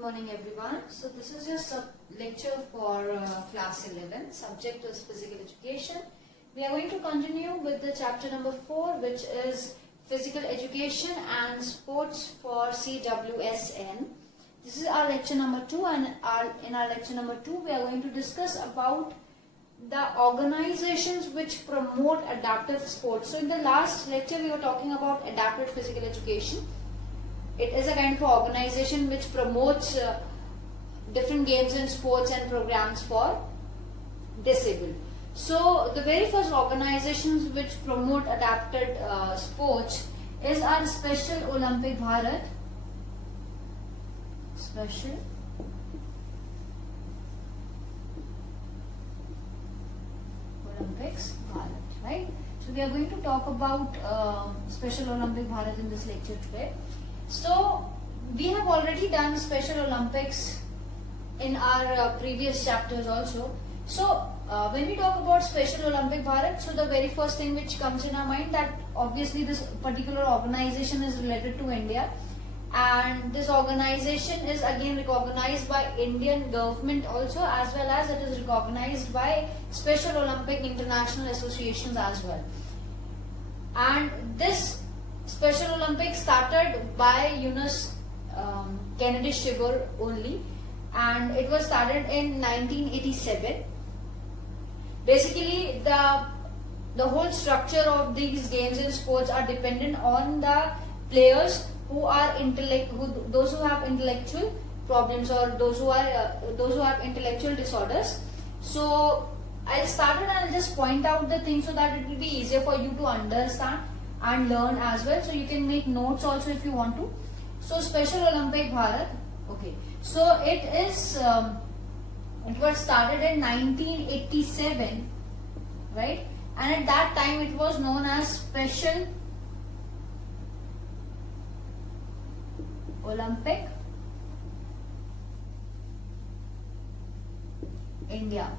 Good morning everyone. So this is just a lecture for class 11. Subject is physical education. We are going to continue with the chapter number 4, which is physical education and sports for CWSN. This is our lecture number 2, and in our lecture number 2 we are going to discuss about the organizations which promote adaptive sports. So in the last lecture we were talking about adaptive physical education. It is a kind of organization which promotes different games and sports and programs for disabled. So the very first organizations which promote adapted sports is our Special Olympic Bharat. Special Olympics Bharat, right? So we are going to talk about Special Olympic Bharat in this lecture today. So we have already done Special Olympics in our previous chapters also. So when we talk about Special Olympic Bharat, so the very first thing which comes in our mind that obviously this particular organization is related to India, and this organization is again recognized by Indian government also, as well as it is recognized by Special Olympic International Associations as well. And this Special Olympics started by Eunice Kennedy Shriver only, and it was started in 1987. Basically, the whole structure of these games and sports are dependent on the players who are those who have intellectual problems, or those who have intellectual disorders. So I'll start and I'll just point out the things so that it will be easier for you to understand and learn as well. So you can make notes also if you want to. So Special Olympic Bharat, okay. So it is it was started in 1987, right? And at that time it was known as Special Olympic India,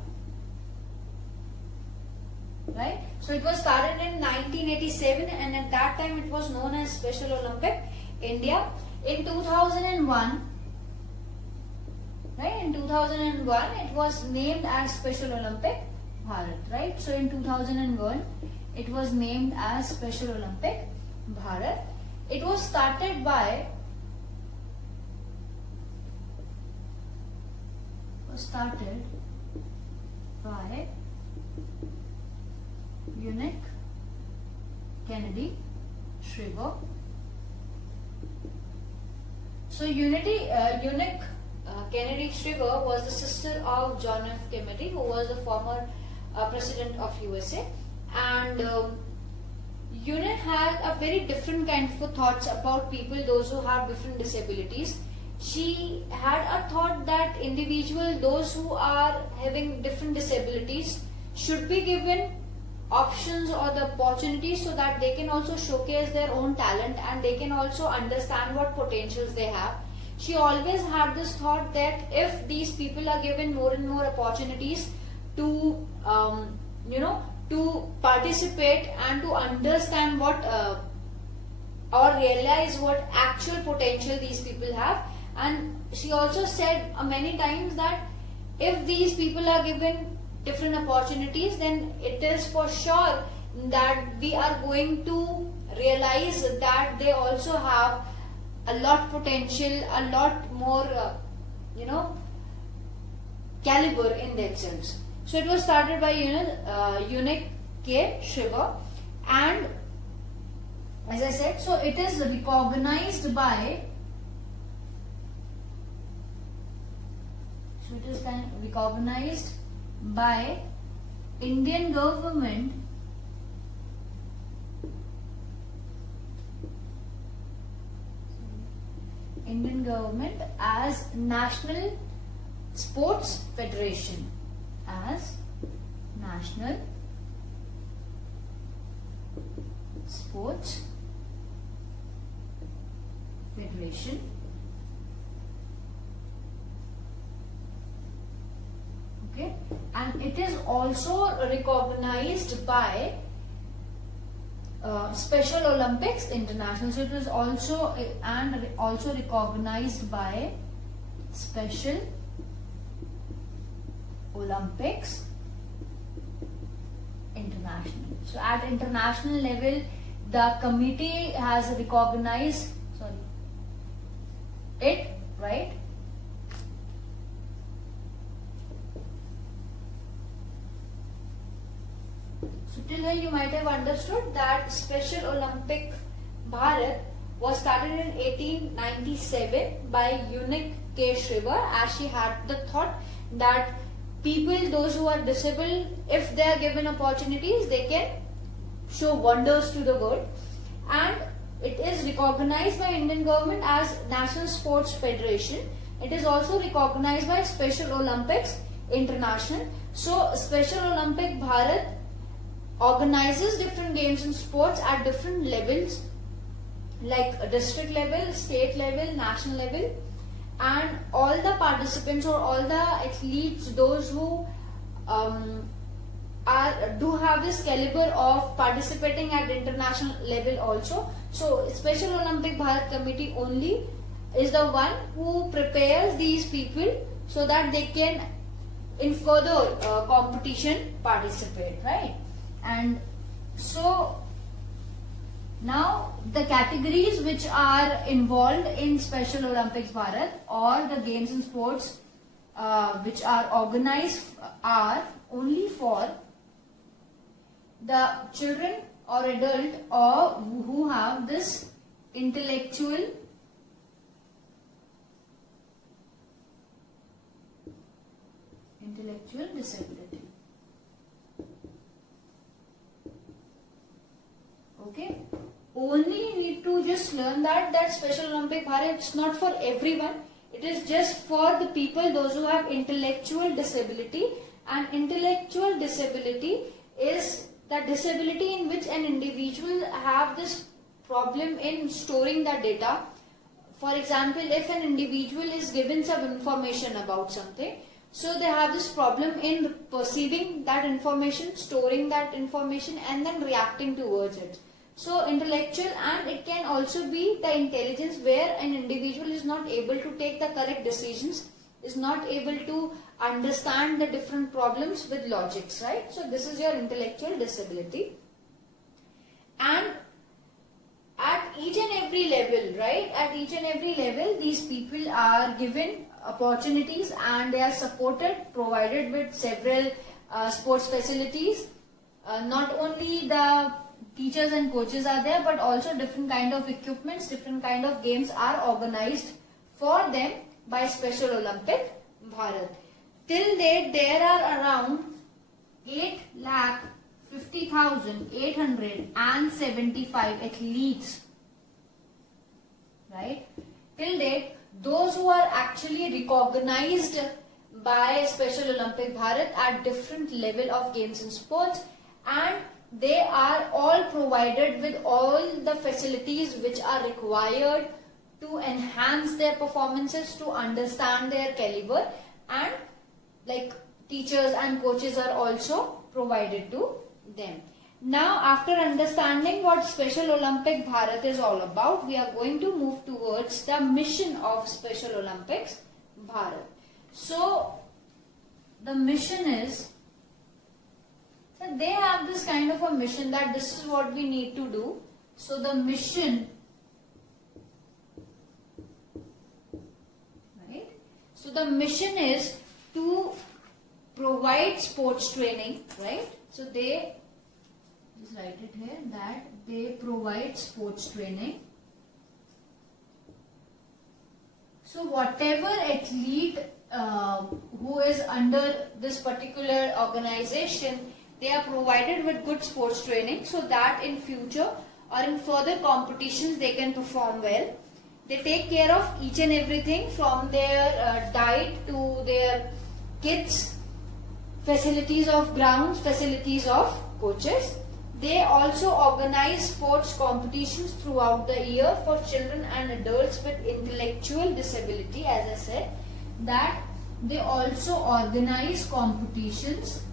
right? So it was started in 1987, and at that time it was known as Special Olympic India. In 2001, right? In 2001 it was named as Special Olympic Bharat, right? So in 2001 it was named as Special Olympic Bharat. It was started by Eunice Kennedy Shriver. So Eunice Kennedy Shriver was the sister of John F. Kennedy, who was the former president of USA, and Eunice had a very different kind of thoughts about people, those who have different disabilities. She had a thought that those who are having different disabilities should be given options or the opportunities so that they can also showcase their own talent, and they can also understand what potentials they have. She always had this thought that if these people are given more and more opportunities to to participate and to understand what or realize what actual potential these people have. And she also said many times that if these people are given different opportunities, then it is for sure that we are going to realize that they also have a lot potential, a lot more caliber in themselves. So it was started by Eunice K. Shriver, and as I said, so it is recognized by Indian government as National Sports Federation, okay, and it is also recognized by Special Olympics International. So it was also recognized by Special Olympics International. So at international level, the committee has recognized it, right? So till here you might have understood that Special Olympic Bharat was started in 1897 by Unique K. Shriver, as she had the thought that people, those who are disabled, if they are given opportunities, they can show wonders to the world. And it is recognized by Indian government as National Sports Federation. It is also recognized by Special Olympics International. So Special Olympic Bharat organizes different games and sports at different levels, like district level, state level, national level, and all the participants or all the athletes, those who do have this caliber of participating at international level also. So Special Olympic Bharat Committee only is the one who prepares these people so that they can in further competition participate, right? And so now the categories which are involved in Special Olympics Bharat or the games and sports which are organized are only for the children or adult or who have this intellectual disability. Okay, only you need to just learn that Special Olympic Bharat, it's not for everyone. It is just for the people, those who have intellectual disability. And intellectual disability is the disability in which an individual have this problem in storing the data. For example, if an individual is given some information about something, so they have this problem in perceiving that information, storing that information, and then reacting towards it. So intellectual, and it can also be the intelligence where an individual is not able to take the correct decisions, is not able to understand the different problems with logics, right? So this is your intellectual disability. And at each and every level, right? At each and every level, these people are given opportunities and they are supported, provided with several sports facilities. Not only the teachers and coaches are there, but also different kind of equipments, different kind of games are organized for them by Special Olympic Bharat. Till date, there are around 8,50,875 athletes, right? Till date, those who are actually recognized by Special Olympic Bharat at different level of games and sports, and they are all provided with all the facilities which are required to enhance their performances, to understand their caliber, and like teachers and coaches are also provided to them. Now, after understanding what Special Olympic Bharat is all about, we are going to move towards the mission of Special Olympics Bharat. So, the mission is, so they have this kind of a mission that this is what we need to do. So, the mission, right? So, the mission is to provide sports training, right? So, they just write it here that they provide sports training. So whatever athlete who is under this particular organization, they are provided with good sports training so that in future or in further competitions they can perform well. They take care of each and everything from their diet to their kits, facilities of grounds, facilities of coaches. They also organize sports competitions throughout the year for children and adults with intellectual disability. As I said, that they also organize competitions.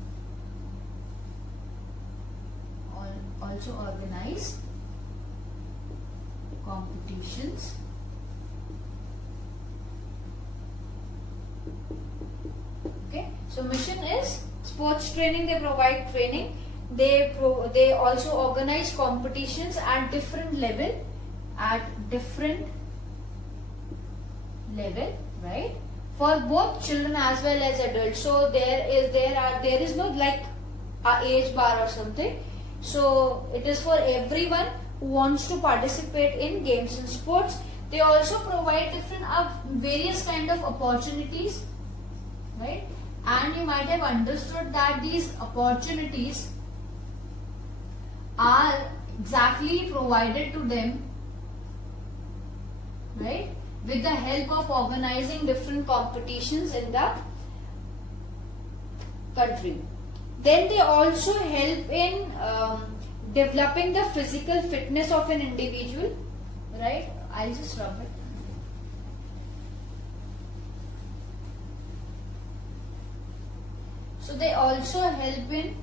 So mission is sports training. They provide training. They also organize competitions at different level, right? For both children as well as adults. So there is no like a age bar or something. So it is for everyone who wants to participate in games and sports. They also provide different various kind of opportunities, right? And you might have understood that these opportunities are exactly provided to them, right, with the help of organizing different competitions in the country. Then they also help in developing the physical fitness of an individual, right? I'll just rub it. So they also help in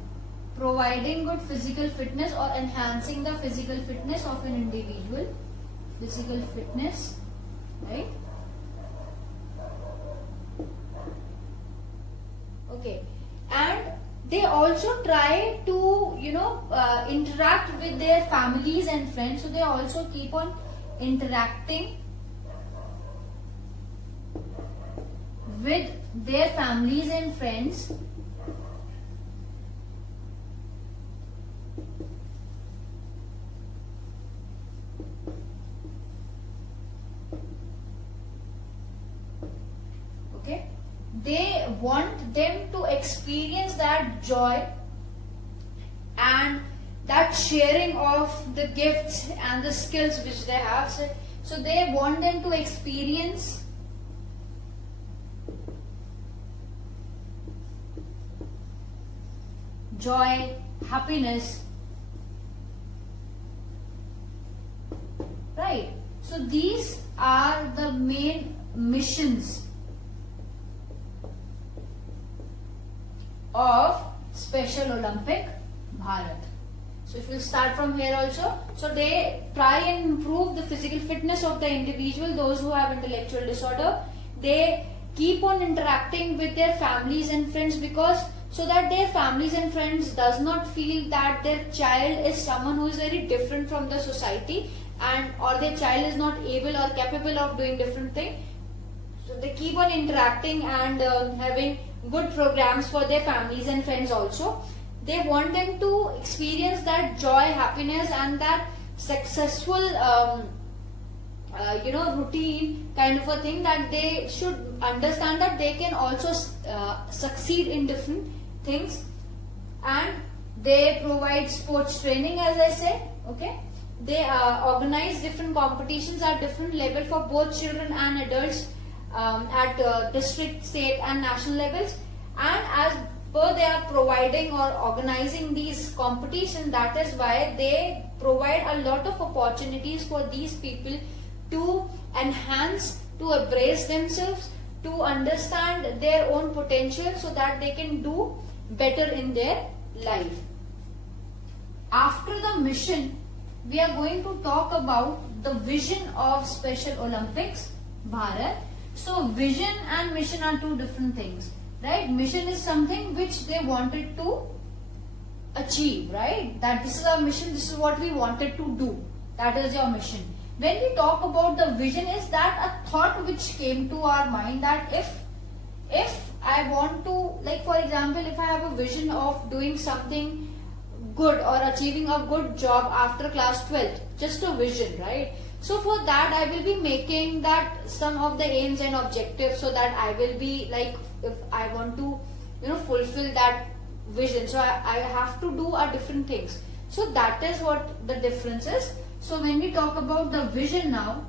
providing good physical fitness or enhancing the physical fitness of an individual. Physical fitness, right? Okay. And they also try to, interact with their families and friends. So they also keep on interacting with their families and friends. Okay, they want them to experience that joy and that sharing of the gifts and the skills which they have. So they want them to experience joy, happiness, right? So these are the main missions of Special Olympic Bharat. So if we start from here also, so they try and improve the physical fitness of the individual, those who have intellectual disorder. They keep on interacting with their families and friends, because so that their families and friends does not feel that their child is someone who is very different from the society, and or their child is not able or capable of doing different things. So they keep on interacting and having good programs for their families and friends also. They want them to experience that joy, happiness, and that successful routine kind of a thing, that they should understand that they can also succeed in different things. And they provide sports training, as I said. Okay, they organize different competitions at different level for both children and adults at district, state and national levels. And as per they are providing or organizing these competitions, that is why they provide a lot of opportunities for these people to enhance, to embrace themselves, to understand their own potential, so that they can do better in their life. After the mission, we are going to talk about the vision of Special Olympics Bharat. So vision and mission are two different things, right? Mission is something which they wanted to achieve, right? That this is our mission, this is what we wanted to do. That is your mission. When we talk about the vision, is that a thought which came to our mind, that if I want to, like for example, if I have a vision of doing something good or achieving a good job after class 12th, just a vision, right? So for that I will be making that some of the aims and objectives, so that I will be like, if I want to fulfill that vision, so I have to do different things. So that is what the difference is. So when we talk about the vision now,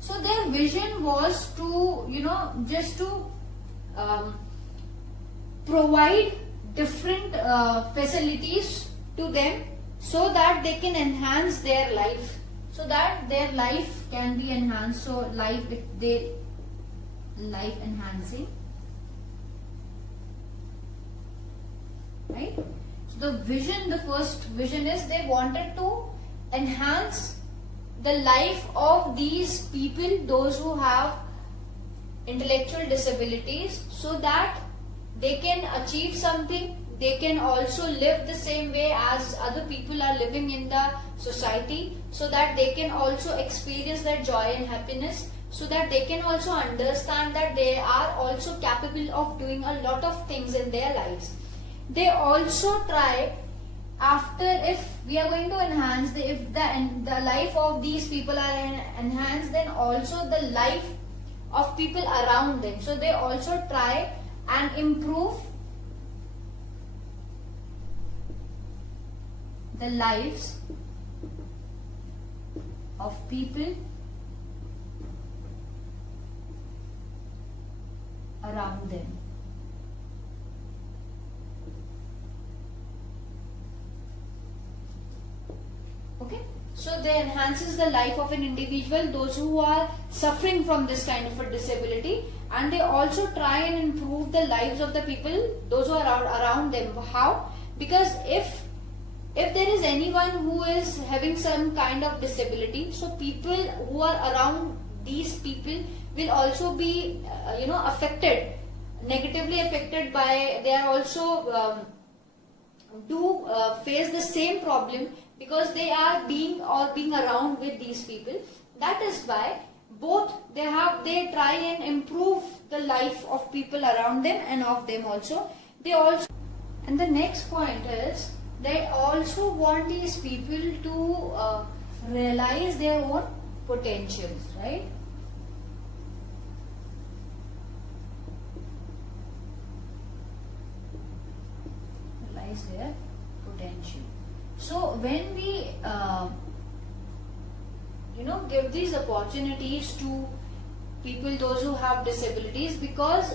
so their vision was to just to provide different facilities to them, so that they can enhance their life, so that their life can be enhanced. So life enhancing, right? So the vision, the first vision is they wanted to enhance the life of these people, those who have intellectual disabilities so that they can achieve something, they can also live the same way as other people are living in the society, so that they can also experience that joy and happiness, so that they can also understand that they are also capable of doing a lot of things in their lives. They also try, after, if we are going to enhance if the life of these people are enhanced, then also the life of people around them. So they also try and improve the lives of people around them. Okay, so they enhances the life of an individual, those who are suffering from this kind of a disability, and they also try and improve the lives of the people, those who are around them. How? Because if there is anyone who is having some kind of disability, so people who are around these people will also be affected, negatively affected by, they are also face the same problem, because they are being around with these people. That is why both they try and improve the life of people around them and of them also. And the next point is, they also want these people to realize their own potentials, right? Realize their potential. So when we give these opportunities to people, those who have disabilities, because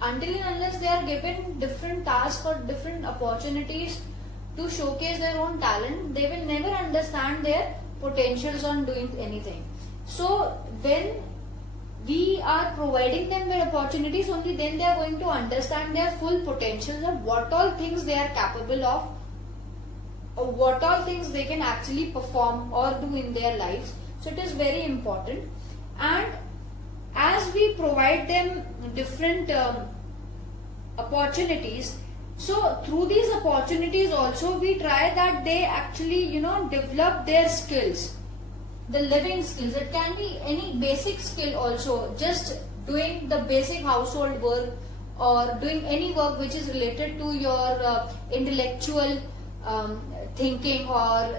until and unless they are given different tasks or different opportunities to showcase their own talent, they will never understand their potentials on doing anything. So when we are providing them with opportunities, only then they are going to understand their full potentials of what all things they are capable of, or what all things they can actually perform or do in their lives. So it is very important. And as we provide them different opportunities, so through these opportunities also we try that they actually develop their skills, the living skills. It can be any basic skill also, just doing the basic household work, or doing any work which is related to your intellectual thinking, or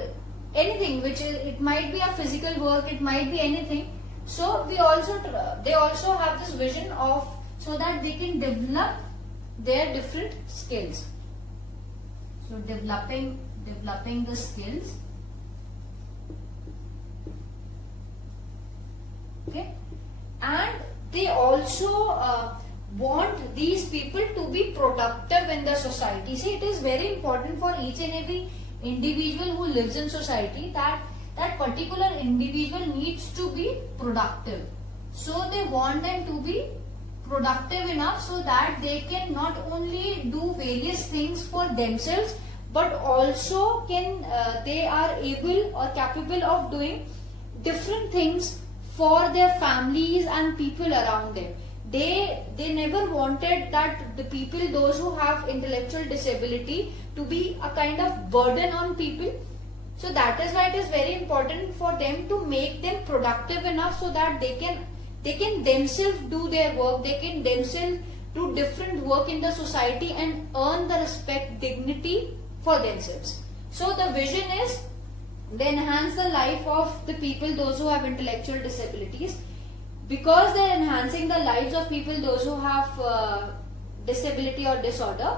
anything which is, it might be a physical work, it might be anything. So they also have this vision of, so that they can develop their different skills. So developing the skills. Okay, and they also want these people to be productive in the society. See, it is very important for each and every individual who lives in society that that particular individual needs to be productive. So they want them to be productive enough so that they can not only do various things for themselves, but also can they are able or capable of doing different things for their families and people around them. They never wanted that the people, those who have intellectual disability, to be a kind of burden on people. So that is why it is very important for them to make them productive enough so that they can themselves do their work, they can themselves do different work in the society and earn the respect, dignity for themselves. So the vision is, they enhance the life of the people, those who have intellectual disabilities. Because they are enhancing the lives of people, those who have disability or disorder,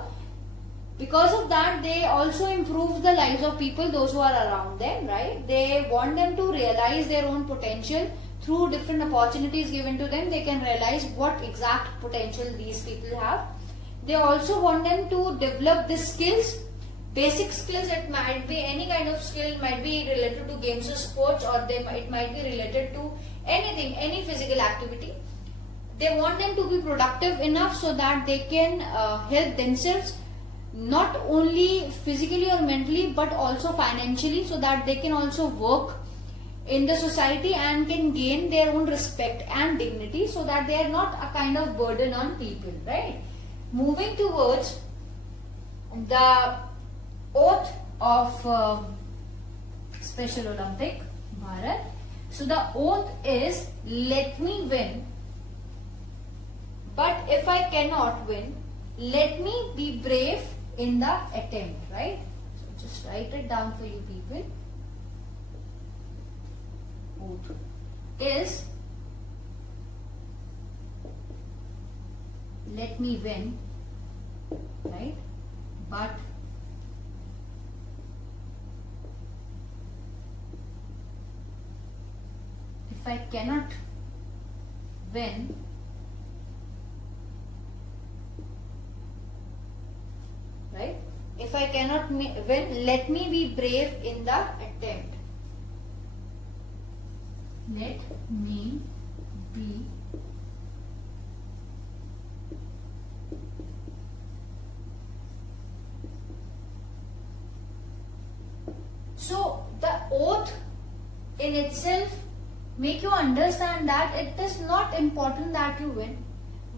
because of that they also improve the lives of people, those who are around them, right? They want them to realize their own potential. Through different opportunities given to them, they can realize what exact potential these people have. They also want them to develop the skills, basic skills. It might be any kind of skill, it might be related to games or sports, or it might be related to anything, any physical activity. They want them to be productive enough so that they can help themselves, not only physically or mentally, but also financially, so that they can also work in the society and can gain their own respect and dignity, so that they are not a kind of burden on people, right? Moving towards the oath of Special Olympic Bharat. So the oath is, let me win, but if I cannot win, let me be brave in the attempt, right? So just write it down for you people. Oath is, let me win, right? But if I cannot win, right? If I cannot win, let me be brave in the attempt. Let me be So the oath in itself make you understand that it is not important that you win,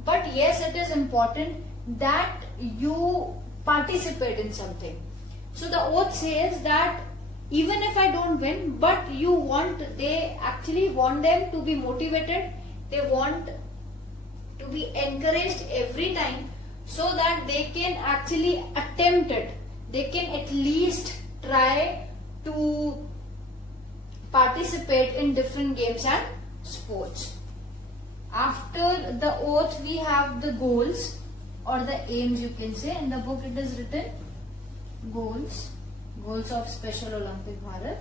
but yes, it is important that you participate in something. So the oath says that even if I don't win, but they actually want them to be motivated, they want to be encouraged every time, so that they can actually attempt it. They can at least try to participate in different games and sports. After the oath, we have the goals or the aims, you can say. In the book it is written goals of Special Olympic Bharat.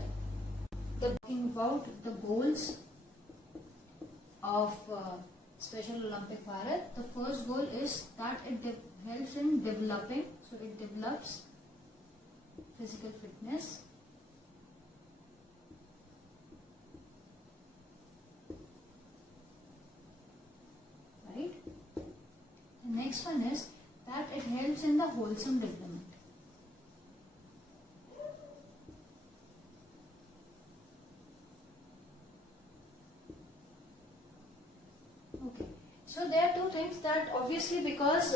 Talking about the goals of Special Olympic Bharat, the first goal is that it helps in developing, so it develops physical fitness. Right? The next one is that it helps in the wholesome development. Okay. So there are two things, that obviously because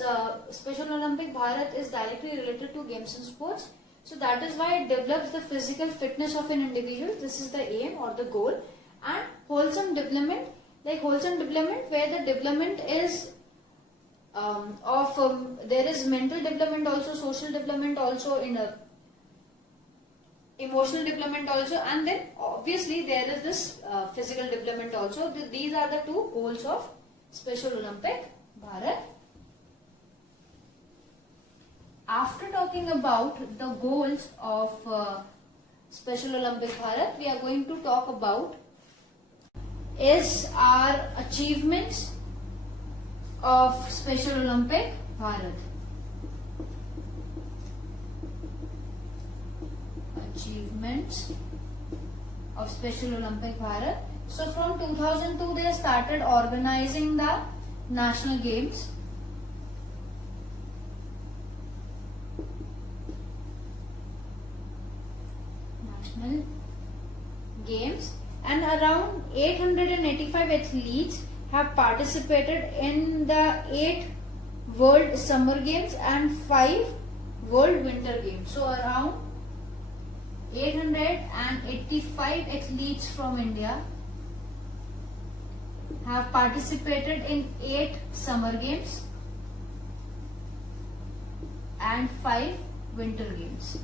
Special Olympic Bharat is directly related to games and sports, so that is why it develops the physical fitness of an individual. This is the aim or the goal. And wholesome development, like wholesome development where the development is there is mental development also, social development also, in a emotional development also, and then obviously there is this physical development also. These are the two goals of Special Olympic Bharat. After talking about the goals of Special Olympic Bharat, we are going to talk about is our achievements of Special Olympic Bharat. Achievements of Special Olympic Bharat. So from 2002 they started organizing the national games. National games, and around 885 athletes have participated in the 8 World Summer Games and 5 World Winter Games. So around 885 athletes from India have participated in 8 Summer Games and 5 Winter Games.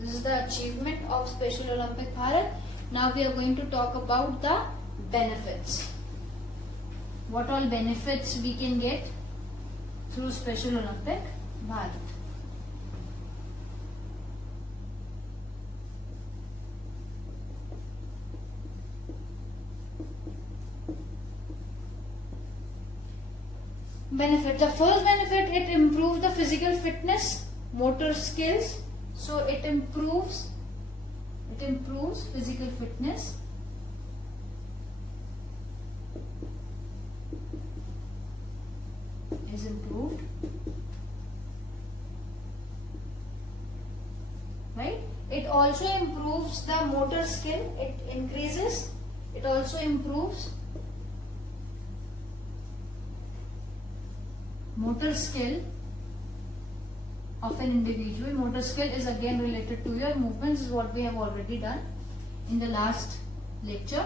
This is the achievement of Special Olympic Bharat. Now we are going to talk about the benefits. What all benefits we can get through Special Olympic Bharat. Benefit. The first benefit, it improves the physical fitness, motor skills. So it improves physical fitness. Is improved. Right? It also improves the motor skill. It also improves motor skill of an individual. Motor skill is again related to your movements, is what we have already done in the last lecture.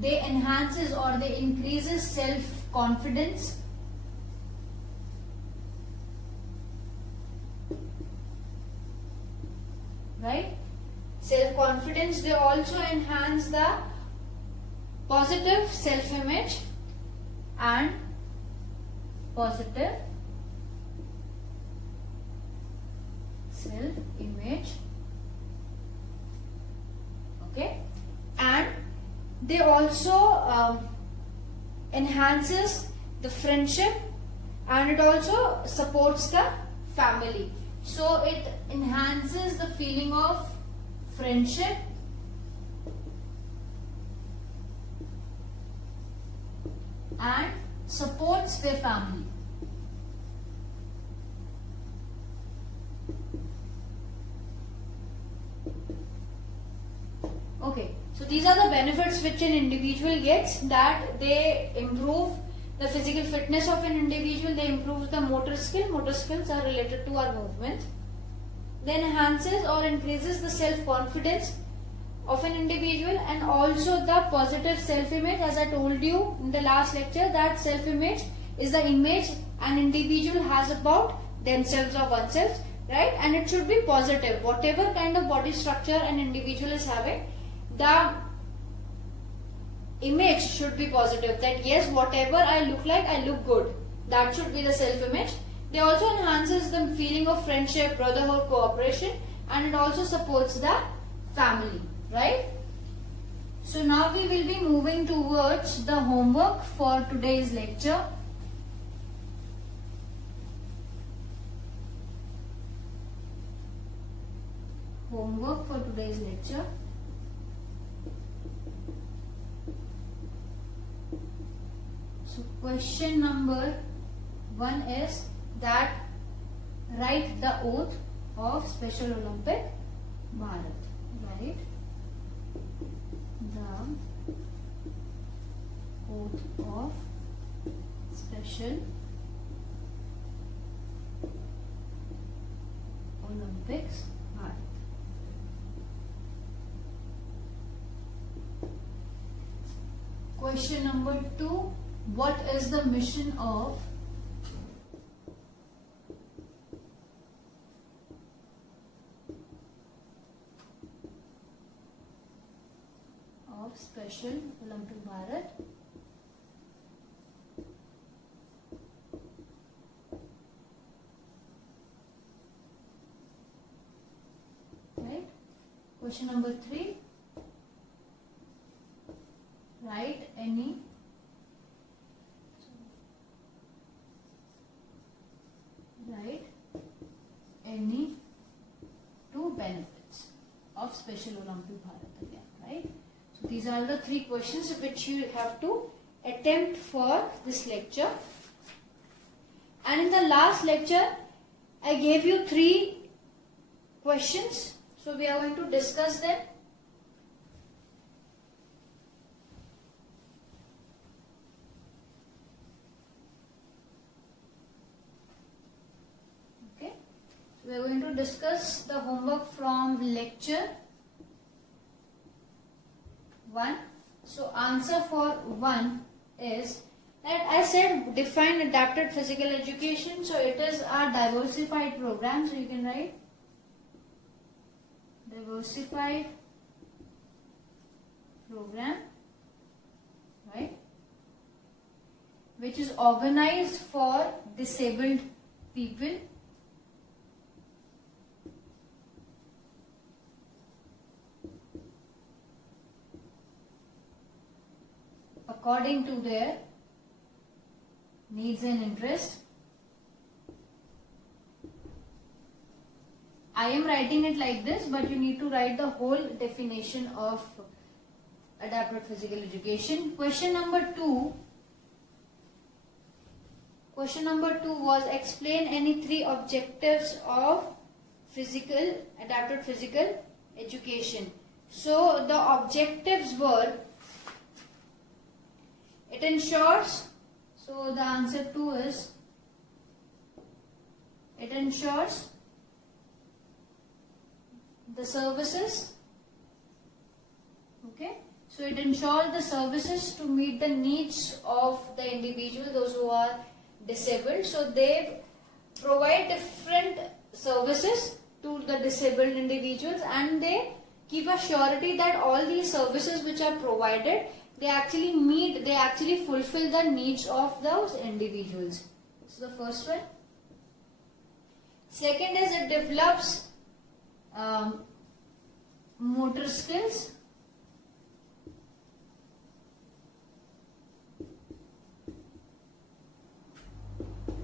They enhances or they increases self-confidence. Right? Self-confidence. They also enhance the positive self-image and positive self-image. Okay? And they also enhances the friendship, and it also supports the family. So it enhances the feeling of friendship and supports their family. Okay, so these are the benefits which an individual gets, that they improve the physical fitness of an individual, they improve the motor skill. Motor skills are related to our movement. They enhances or increases the self-confidence of an individual, and also the positive self-image. As I told you in the last lecture, that self-image is the image an individual has about themselves or oneself, right? And it should be positive. Whatever kind of body structure an individual is having, the image should be positive, that yes, whatever I look like, I look good. That should be the self-image. They also enhances the feeling of friendship, brotherhood, cooperation, and it also supports the family, right? So now we will be moving towards the homework for today's lecture. Homework for today's lecture. So question number 1 is that write the oath of Special Olympic Bharat. Write the oath of Special Olympics Bharat. Question number 2. What is the mission of Special Olympic Bharat? Right? Question number 3. Write any two benefits of Special Olympic Bharat again, right? So these are the 3 questions which you have to attempt for this lecture. And in the last lecture, I gave you 3 questions. So we are going to discuss them. Okay. So we are going to discuss the homework from lecture 1. So answer for 1 is that I said define adapted physical education. So it is a diversified program. So you can write diversified program, right? Which is organized for disabled people. According to their needs and interest. I am writing it like this, but you need to write the whole definition of adapted physical education. Question number 2 was explain any 3 objectives of adapted physical education. So the objectives were, it ensures, so the answer 2 is, it ensures the services, okay, so it ensures the services to meet the needs of the individual, those who are disabled. So they provide different services to the disabled individuals, and they keep a surety that all these services which are provided, they actually fulfill the needs of those individuals. So the first one. Second is, it develops motor skills.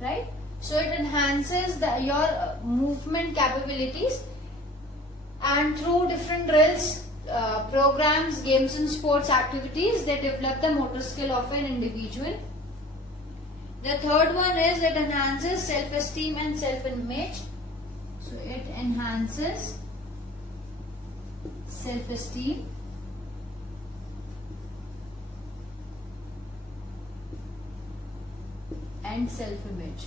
Right? So it enhances your movement capabilities, and through different drills, programs, games and sports activities, they develop the motor skill of an individual. The third one is, it enhances self-esteem and self-image. So it enhances self-esteem and self-image.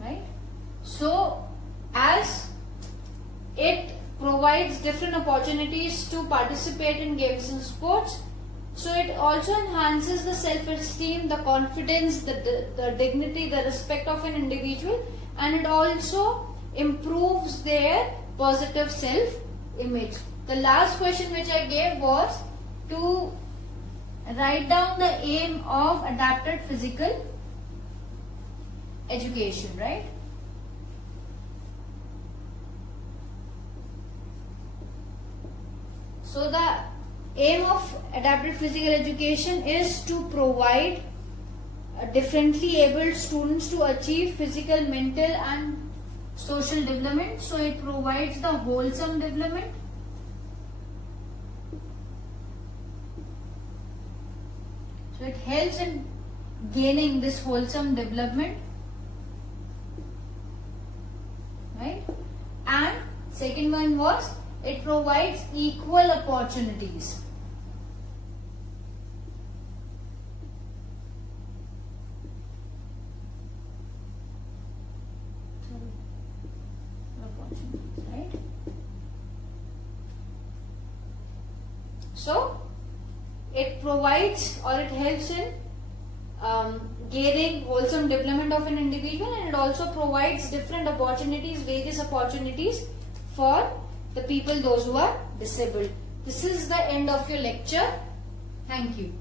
Right? So as it provides different opportunities to participate in games and sports, so it also enhances the self-esteem, the confidence, the dignity, the respect of an individual, and it also improves their positive self-image. The last question which I gave was to write down the aim of adapted physical education, right? So the aim of adapted physical education is to provide differently abled students to achieve physical, mental and social development. So it provides the wholesome development. So it helps in gaining this wholesome development, right? And second one was, it provides equal opportunities. Right? So it provides, or it helps in gaining wholesome development of an individual, and it also provides different opportunities, various opportunities for the people, those who are disabled. This is the end of your lecture. Thank you.